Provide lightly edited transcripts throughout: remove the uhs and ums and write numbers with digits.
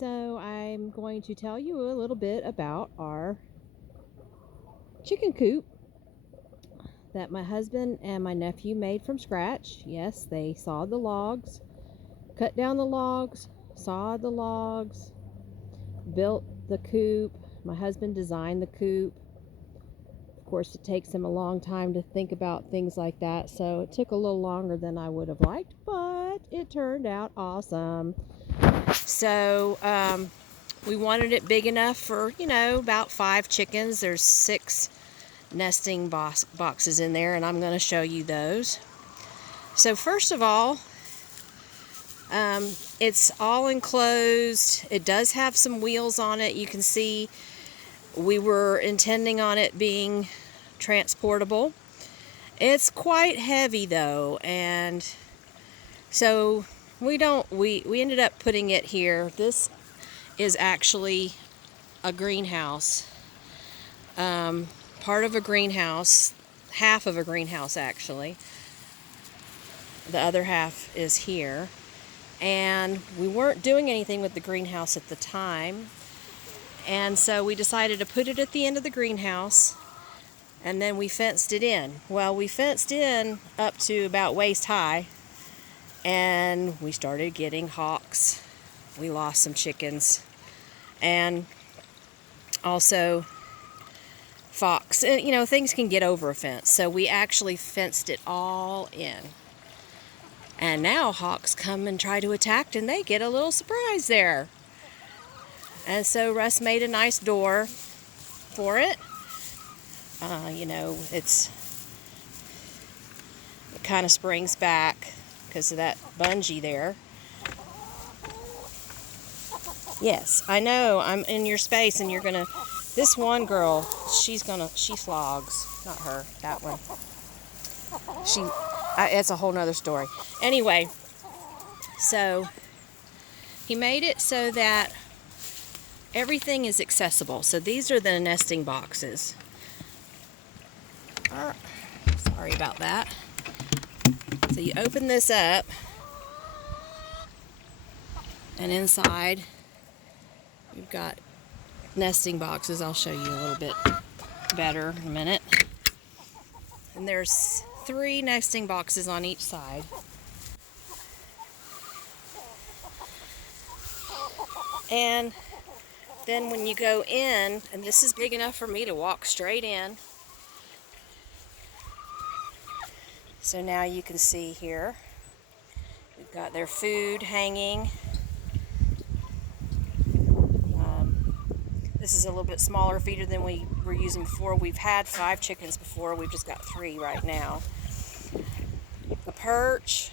So I'm going to tell you a little bit about our chicken coop that my husband and my nephew made from scratch. Yes, they sawed the logs, cut down the logs, sawed the logs, built the coop. My husband designed the coop. Of course, it takes him a long time to think about things like that, so it took a little longer than I would have liked, but it turned out awesome. So, we wanted it big enough for, about 5 chickens. There's 6 nesting boxes in there, and I'm going to show you those. So first of all, it's all enclosed. It does have some wheels on it. You can see we were intending on it being transportable. It's quite heavy though, and so we ended up putting it here. This is actually a greenhouse, part of a greenhouse, half of a greenhouse actually. The other half is here, and we weren't doing anything with the greenhouse at the time, and so we decided to put it at the end of the greenhouse, and then we fenced it in. Well, we fenced in up to about waist high, and we started getting hawks. We lost some chickens, and also fox. And, things can get over a fence, so we actually fenced it all in. And now hawks come and try to attack, and they get a little surprise there. And so Russ made a nice door for it. It kind of springs back because of that bungee there. Yes, I know, I'm in your space, and this one girl, she slogs, not her, that one. It's a whole nother story. Anyway, so he made it so that everything is accessible. So these are the nesting boxes. Sorry about that. So you open this up, and inside you've got nesting boxes. I'll show you a little bit better in a minute. And there's 3 nesting boxes on each side. And then when you go in, and this is big enough for me to walk straight in. So now you can see here, we've got their food hanging. This is a little bit smaller feeder than we were using before. We've had 5 chickens before. We've just got 3 right now. A perch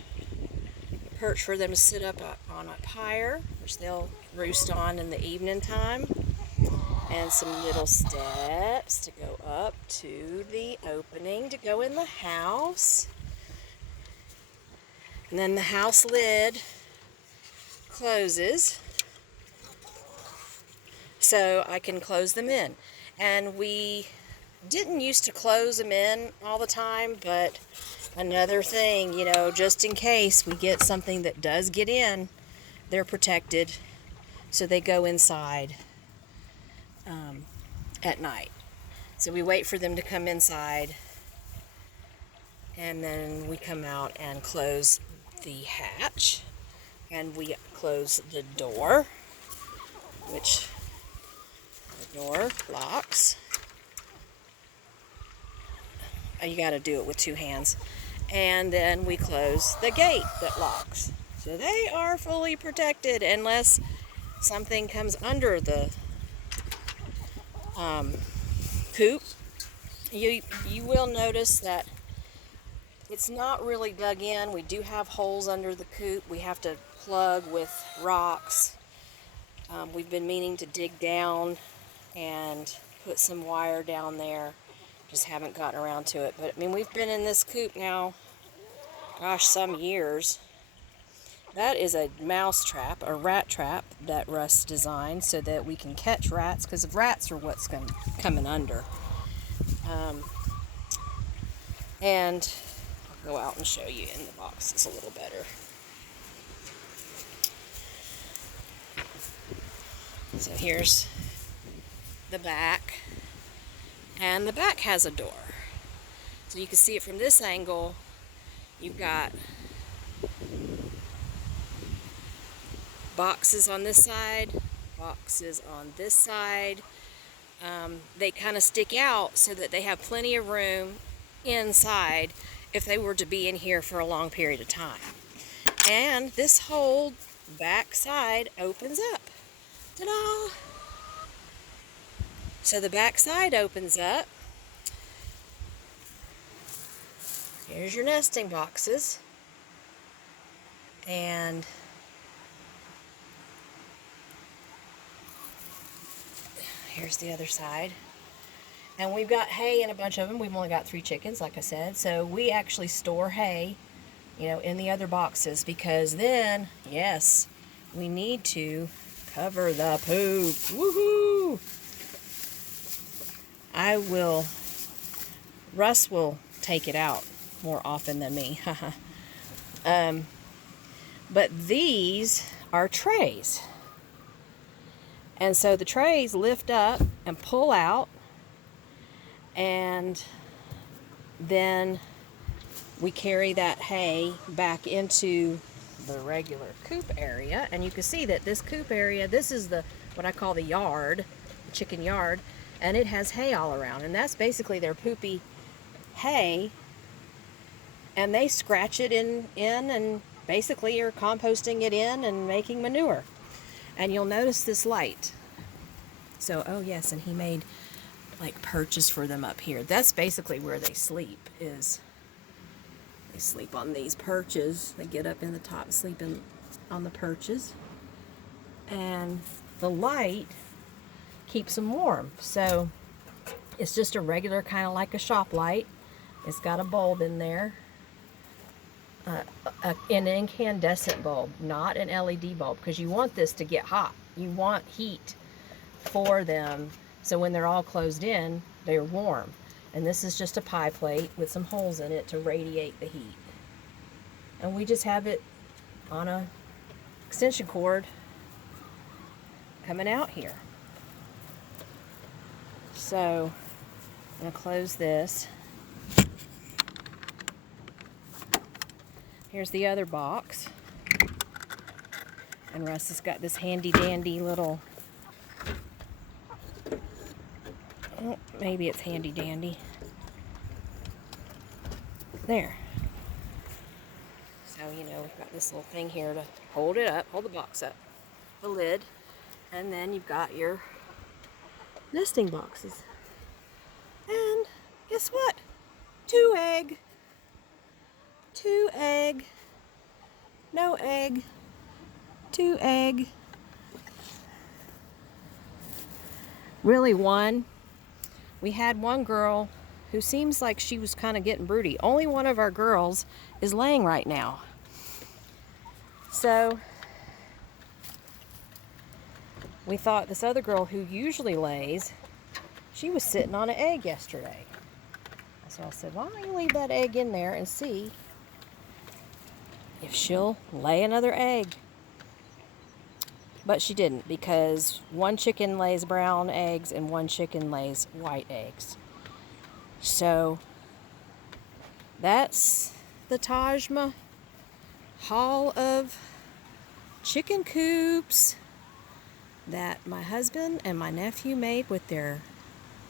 for them to sit up on a pyre, which they'll roost on in the evening time. And some little steps to go up to the opening to go in the house. And then the house lid closes, so I can close them in. And we didn't used to close them in all the time, but another thing, just in case we get something that does get in, they're protected, so they go inside at night. So we wait for them to come inside, and then we come out and close the hatch, and we close the door, which the door locks. You got to do it with 2 hands. And then we close the gate that locks. So they are fully protected unless something comes under the coop. You will notice that it's not really dug in. We do have holes under the coop. We have to plug with rocks. We've been meaning to dig down and put some wire down there. Just haven't gotten around to it. But we've been in this coop now, gosh, some years. That is a mouse trap, a rat trap that Russ designed so that we can catch rats, because rats are what's coming under. And I'll go out and show you in the boxes a little better. So here's the back, and the back has a door. So you can see it from this angle. You've got boxes on this side, boxes on this side. They kind of stick out so that they have plenty of room inside if they were to be in here for a long period of time. And this whole back side opens up. Ta-da! So the back side opens up. Here's your nesting boxes. And here's the other side. And we've got hay in a bunch of them. We've only got 3 chickens, like I said. So we actually store hay, you know, in the other boxes, because then, yes, we need to cover the poop. Woohoo! Russ will take it out more often than me. But these are trays. And so the trays lift up and pull out, and then we carry that hay back into the regular coop area. And you can see that this coop area, this is what I call the yard, the chicken yard, and it has hay all around. And that's basically their poopy hay, and they scratch it in and basically are composting it in and making manure. And you'll notice this light. So, oh yes, and he made like perches for them up here. That's basically where they sleep, is they sleep on these perches. They get up in the top, sleeping on the perches. And the light keeps them warm. So it's just a regular, kind of like a shop light. It's got a bulb in there. An incandescent bulb, not an LED bulb, because you want this to get hot. You want heat for them, so when they're all closed in, they're warm. And this is just a pie plate with some holes in it to radiate the heat. And we just have it on a extension cord coming out here. So I'm going to close this. Here's the other box. And Russ has got this handy dandy little, oh, maybe it's handy dandy. There. So, you know, we've got this little thing here to hold it up, hold the box up, the lid, and then you've got your nesting boxes. And guess what? 2 egg. 2 egg. No egg. 2 egg. Really 1. We had one girl who seems like she was kind of getting broody. Only one of our girls is laying right now. So we thought this other girl who usually lays, she was sitting on an egg yesterday. So I said, why don't you leave that egg in there and see if she'll lay another egg. But she didn't, because 1 chicken lays brown eggs and 1 chicken lays white eggs. So that's the Taj Mahal of chicken coops that my husband and my nephew made with their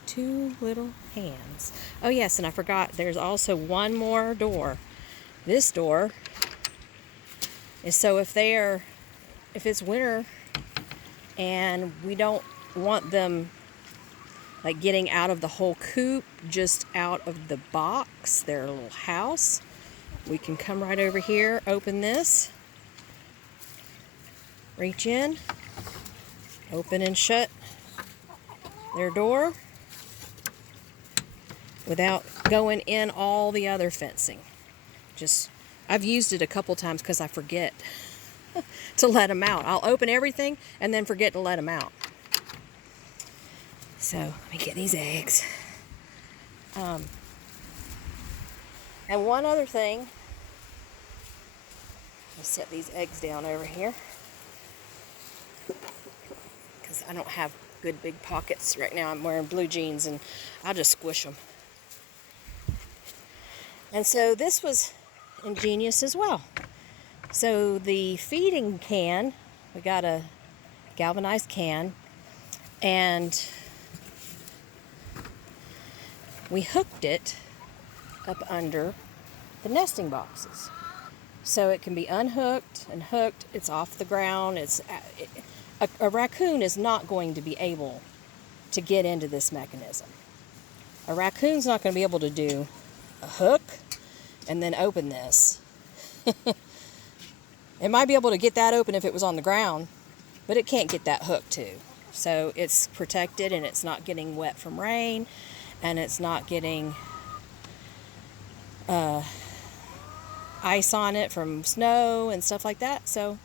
2 little hands. Oh yes, and I forgot, there's also one more door. This door is so if it's winter and we don't want them like getting out of the whole coop, just out of the box, their little house, we can come right over here, open this, reach in, open and shut their door without going in all the other fencing. I've used it a couple times because I forget to let them out. I'll open everything and then forget to let them out. So let me get these eggs. And one other thing, let me set these eggs down over here. because I don't have good big pockets right now. I'm wearing blue jeans and I'll just squish them. And so this was ingenious as well. So the feeding can, we got a galvanized can, and we hooked it up under the nesting boxes. So it can be unhooked and hooked. It's off the ground. A raccoon is not going to be able to get into this mechanism. A raccoon's not going to be able to do a hook and then open this. It might be able to get that open if it was on the ground, but it can't get that hook too. So it's protected, and it's not getting wet from rain, and it's not getting ice on it from snow and stuff like that. So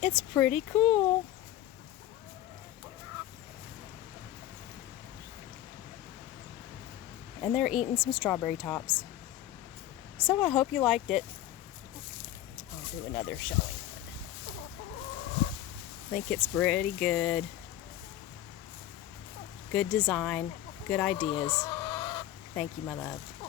it's pretty cool. And they're eating some strawberry tops. So I hope you liked it. I'll do another showing. I think it's pretty good. Good design, good ideas. Thank you, my love.